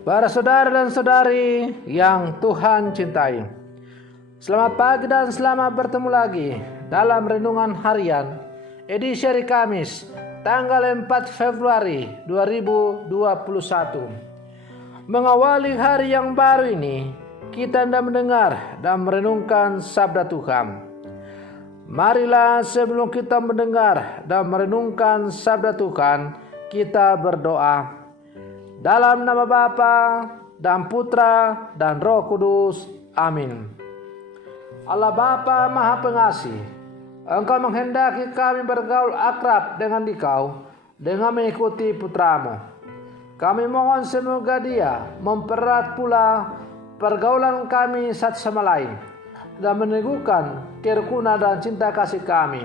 Para saudara dan saudari yang Tuhan cintai, selamat pagi dan selamat bertemu lagi dalam Renungan Harian edisi hari Kamis tanggal 4 Februari 2021. Mengawali hari yang baru ini, kita hendak mendengar dan merenungkan sabda Tuhan. Marilah sebelum kita mendengar dan merenungkan sabda Tuhan, kita berdoa. Dalam nama Bapa dan Putra dan Roh Kudus. Amin. Allah Bapa Maha Pengasih, Engkau menghendaki kami bergaul akrab dengan Dikau dengan mengikuti Putramu. Kami mohon semoga Dia mempererat pula pergaulan kami satu sama lain dan meneguhkan kerukunan dan cinta kasih kami.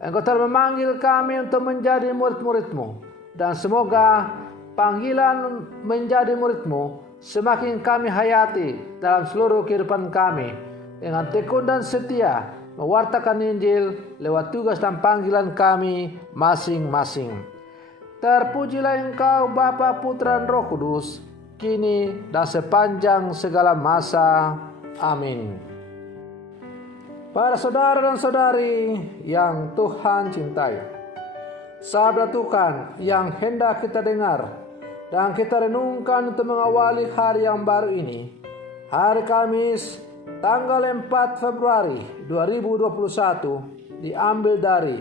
Engkau telah memanggil kami untuk menjadi murid-murid-Mu, dan semoga panggilan menjadi murid-Mu semakin kami hayati dalam seluruh kehidupan kami dengan tekun dan setia mewartakan Injil lewat tugas dan panggilan kami masing-masing. Terpujilah Engkau Bapa, Putra, dan Roh Kudus, kini dan sepanjang segala masa. Amin. Para saudara dan saudari yang Tuhan cintai, sabda Tuhan yang hendak kita dengar dan kita renungkan untuk mengawali hari yang baru ini, hari Kamis tanggal 4 Februari 2021, diambil dari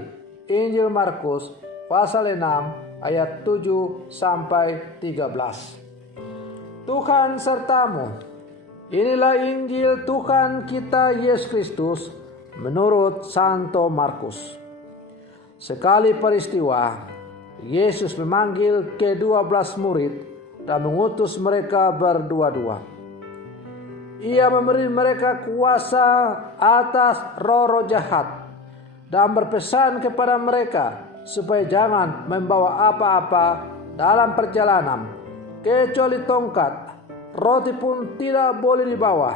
Injil Markus pasal 6 ayat 7 sampai 13. Tuhan sertamu. Inilah Injil Tuhan kita Yesus Kristus menurut Santo Markus. Sekali peristiwa, Yesus memanggil ke-12 murid dan mengutus mereka berdua-dua. Ia memberi mereka kuasa atas roh-roh jahat dan berpesan kepada mereka supaya jangan membawa apa-apa dalam perjalanan, kecuali tongkat, roti pun tidak boleh dibawa.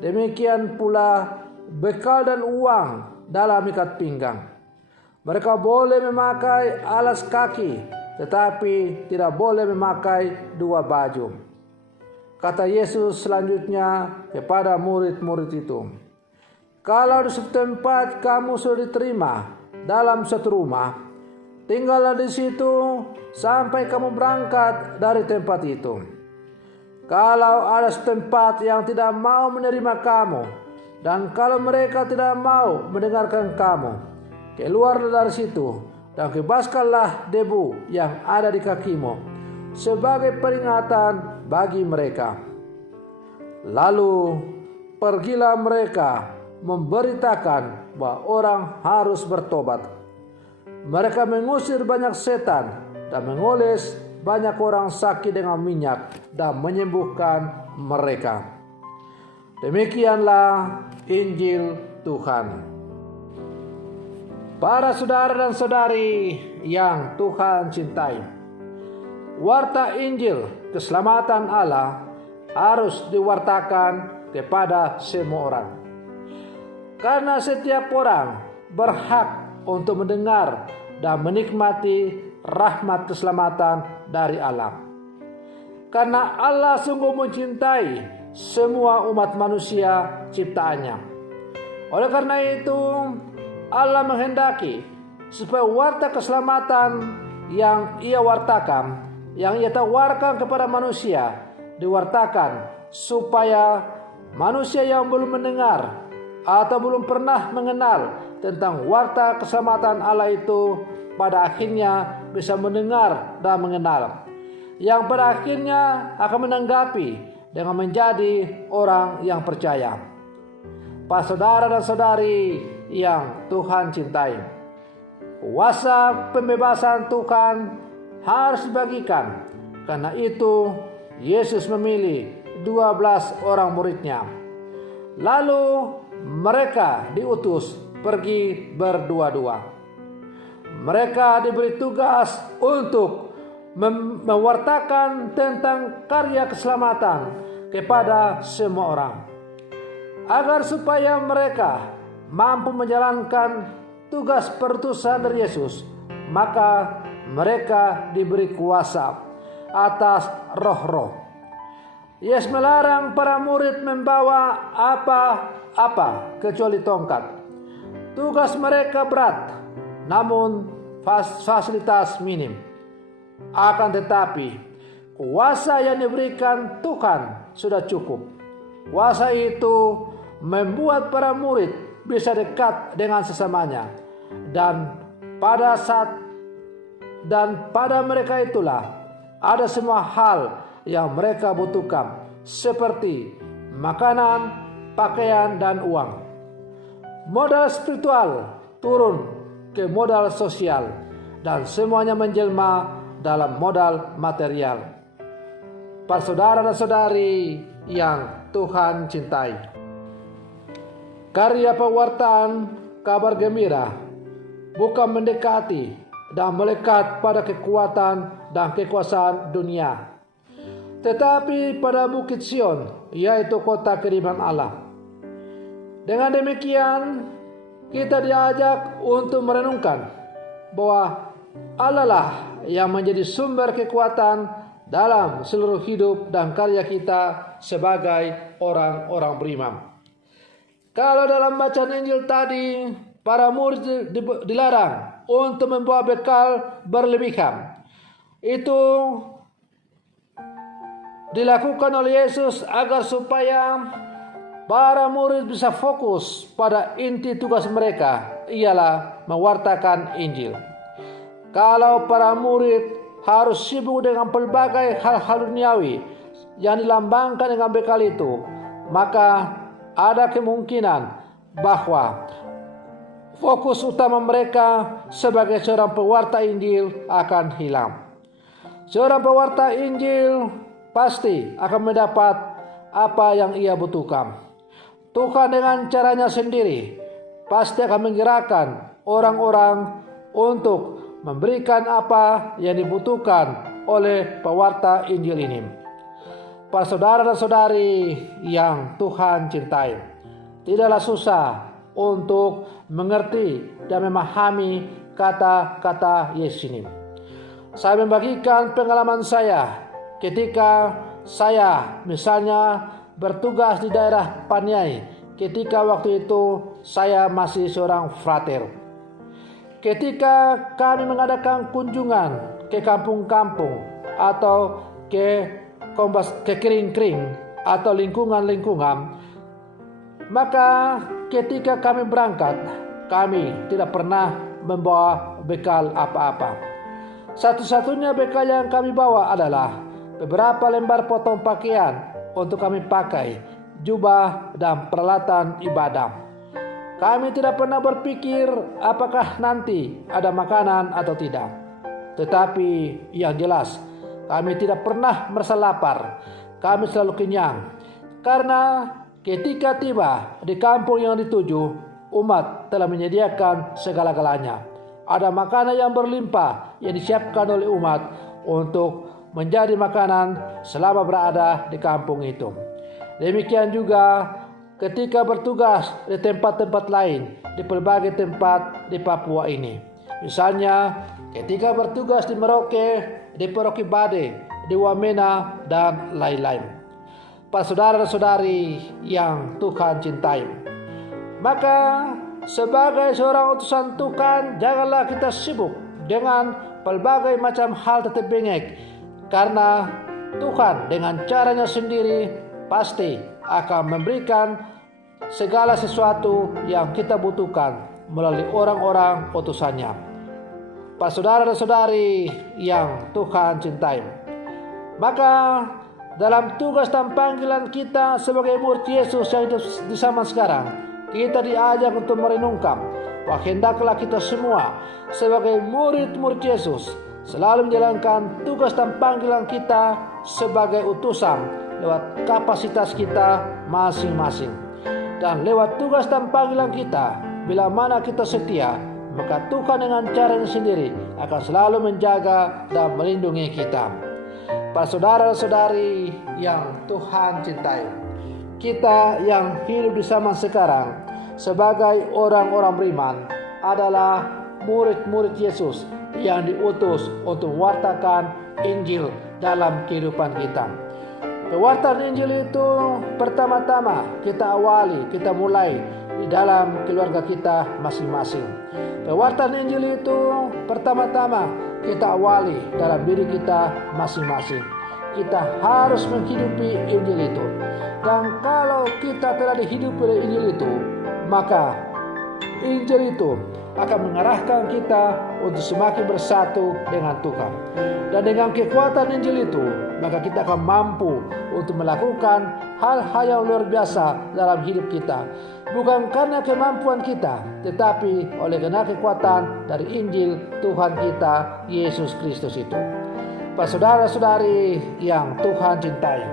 Demikian pula bekal dan uang dalam ikat pinggang. Mereka boleh memakai alas kaki, tetapi tidak boleh memakai dua baju. Kata Yesus selanjutnya kepada murid-murid itu, kalau di suatu tempat kamu sudah diterima dalam suatu rumah, tinggallah di situ sampai kamu berangkat dari tempat itu. Kalau ada tempat yang tidak mau menerima kamu, dan kalau mereka tidak mau mendengarkan kamu, keluarlah dari situ dan bebaskanlah debu yang ada di kakimu sebagai peringatan bagi mereka. Lalu pergilah mereka memberitakan bahwa orang harus bertobat. Mereka mengusir banyak setan dan mengoles banyak orang sakit dengan minyak dan menyembuhkan mereka. Demikianlah Injil Tuhan. Para saudara dan saudari yang Tuhan cintai, warta Injil keselamatan Allah harus diwartakan kepada semua orang. Karena setiap orang berhak untuk mendengar dan menikmati rahmat keselamatan dari Allah. Karena Allah sungguh mencintai semua umat manusia ciptaannya. Oleh karena itu, Allah menghendaki supaya warta keselamatan yang Ia wartakan, yang Ia tawarkan kepada manusia, diwartakan supaya manusia yang belum mendengar atau belum pernah mengenal tentang warta keselamatan Allah itu pada akhirnya bisa mendengar dan mengenal, yang pada akhirnya akan menanggapi dengan menjadi orang yang percaya. Para saudara dan saudari yang Tuhan cintai, kuasa pembebasan Tuhan harus dibagikan. Karena itu Yesus memilih 12 orang muridnya. Lalu mereka diutus pergi berdua-dua. Mereka diberi tugas untuk mewartakan tentang karya keselamatan kepada semua orang, agar supaya mereka mampu menjalankan tugas perutusan dari Yesus, maka mereka diberi kuasa atas roh-roh Yesus melarang para murid membawa apa-apa kecuali tongkat. Tugas mereka berat, namun fasilitas minim. Akan tetapi, kuasa yang diberikan Tuhan sudah cukup. Kuasa itu membuat para murid bisa dekat dengan sesamanya. Dan pada mereka itulah ada semua hal yang mereka butuhkan, seperti makanan, pakaian, dan uang. Modal spiritual turun ke modal sosial, dan semuanya menjelma dalam modal material. Para saudara dan saudari yang Tuhan cintai, karya pewartaan kabar gembira bukan mendekati dan melekat pada kekuatan dan kekuasaan dunia, tetapi pada Bukit Sion, yaitu kota kediaman Allah. Dengan demikian, kita diajak untuk merenungkan bahwa Allah lah yang menjadi sumber kekuatan dalam seluruh hidup dan karya kita sebagai orang-orang beriman. Kalau dalam bacaan Injil tadi, para murid dilarang untuk membawa bekal berlebihan. Itu dilakukan oleh Yesus agar supaya para murid bisa fokus pada inti tugas mereka, ialah mewartakan Injil. Kalau para murid harus sibuk dengan pelbagai hal-hal duniawi yang dilambangkan dengan bekal itu, maka ada kemungkinan bahwa fokus utama mereka sebagai seorang pewarta Injil akan hilang. Seorang pewarta Injil pasti akan mendapat apa yang ia butuhkan. Tuhan dengan caranya sendiri pasti akan menggerakkan orang-orang untuk memberikan apa yang dibutuhkan oleh pewarta Injil ini. Para saudara dan saudari yang Tuhan cintai, tidaklah susah untuk mengerti dan memahami kata-kata Yesus ini. Saya membagikan pengalaman saya ketika saya misalnya bertugas di daerah Paniai, ketika waktu itu saya masih seorang frater. Ketika kami mengadakan kunjungan ke kampung-kampung atau ke kering-kering atau lingkungan-lingkungan, maka ketika kami berangkat, kami tidak pernah membawa bekal apa-apa. Satu-satunya bekal yang kami bawa adalah beberapa lembar potong pakaian untuk kami pakai, jubah dan peralatan ibadah. Kami tidak pernah berpikir apakah nanti ada makanan atau tidak. Tetapi yang jelas, kami tidak pernah merasa lapar. Kami selalu kenyang. Karena ketika tiba di kampung yang dituju, umat telah menyediakan segala-galanya. Ada makanan yang berlimpah yang disiapkan oleh umat untuk menjadi makanan selama berada di kampung itu. Demikian juga ketika bertugas di tempat-tempat lain, di berbagai tempat di Papua ini. Misalnya ketika bertugas di Merauke, di Paroki Bade, di Wamena, dan lain-lain. Para saudara dan saudari yang Tuhan cintai, maka sebagai seorang utusan Tuhan, janganlah kita sibuk dengan pelbagai macam hal tetap bengek, karena Tuhan dengan caranya sendiri pasti akan memberikan segala sesuatu yang kita butuhkan melalui orang-orang utusannya. Para saudara dan saudari yang Tuhan cintai, maka dalam tugas dan panggilan kita sebagai murid Yesus yang hidup di zaman sekarang, kita diajak untuk merenungkan bahwa hendaklah kita semua sebagai murid-murid Yesus selalu menjalankan tugas dan panggilan kita sebagai utusan lewat kapasitas kita masing-masing. Dan lewat tugas dan panggilan kita, bila mana kita setia, maka Tuhan dengan caranya sendiri akan selalu menjaga dan melindungi kita. Para saudara dan saudari yang Tuhan cintai, kita yang hidup di zaman sekarang sebagai orang-orang beriman adalah murid-murid Yesus yang diutus untuk mewartakan Injil dalam kehidupan kita. Pewartaan Injil itu pertama-tama kita awali, kita mulai di dalam keluarga kita masing-masing. Pewartaan Injil itu pertama-tama kita awali dalam diri kita masing-masing. Kita harus menghidupi Injil itu. Dan kalau kita telah dihidupi oleh Injil itu, maka Injil itu akan mengarahkan kita untuk semakin bersatu dengan Tuhan. Dan dengan kekuatan Injil itu, maka kita akan mampu untuk melakukan hal-hal yang luar biasa dalam hidup kita. Bukan karena kemampuan kita, tetapi oleh karena kekuatan dari Injil Tuhan kita, Yesus Kristus itu. Para saudara-saudari yang Tuhan cintai,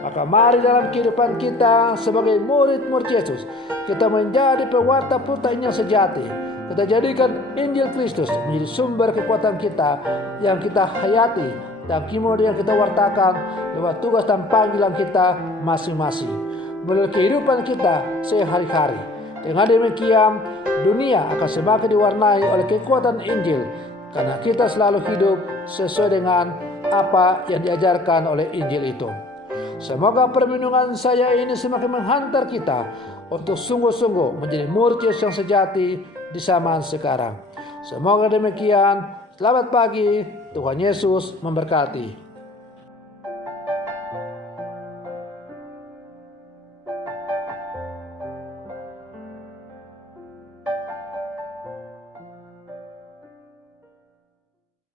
maka mari dalam kehidupan kita sebagai murid-murid Yesus, kita menjadi pewarta putra-Injil yang sejati. Kita jadikan Injil Kristus menjadi sumber kekuatan kita yang kita hayati dan kemudian kita wartakan lewat tugas dan panggilan kita masing-masing melalui kehidupan kita sehari-hari. Dengan demikian, dunia akan semakin diwarnai oleh kekuatan Injil karena kita selalu hidup sesuai dengan apa yang diajarkan oleh Injil itu. Semoga perlindungan saya ini semakin menghantar kita untuk sungguh-sungguh menjadi murid Yesus yang sejati di zaman sekarang. Semoga demikian. Selamat pagi. Tuhan Yesus memberkati.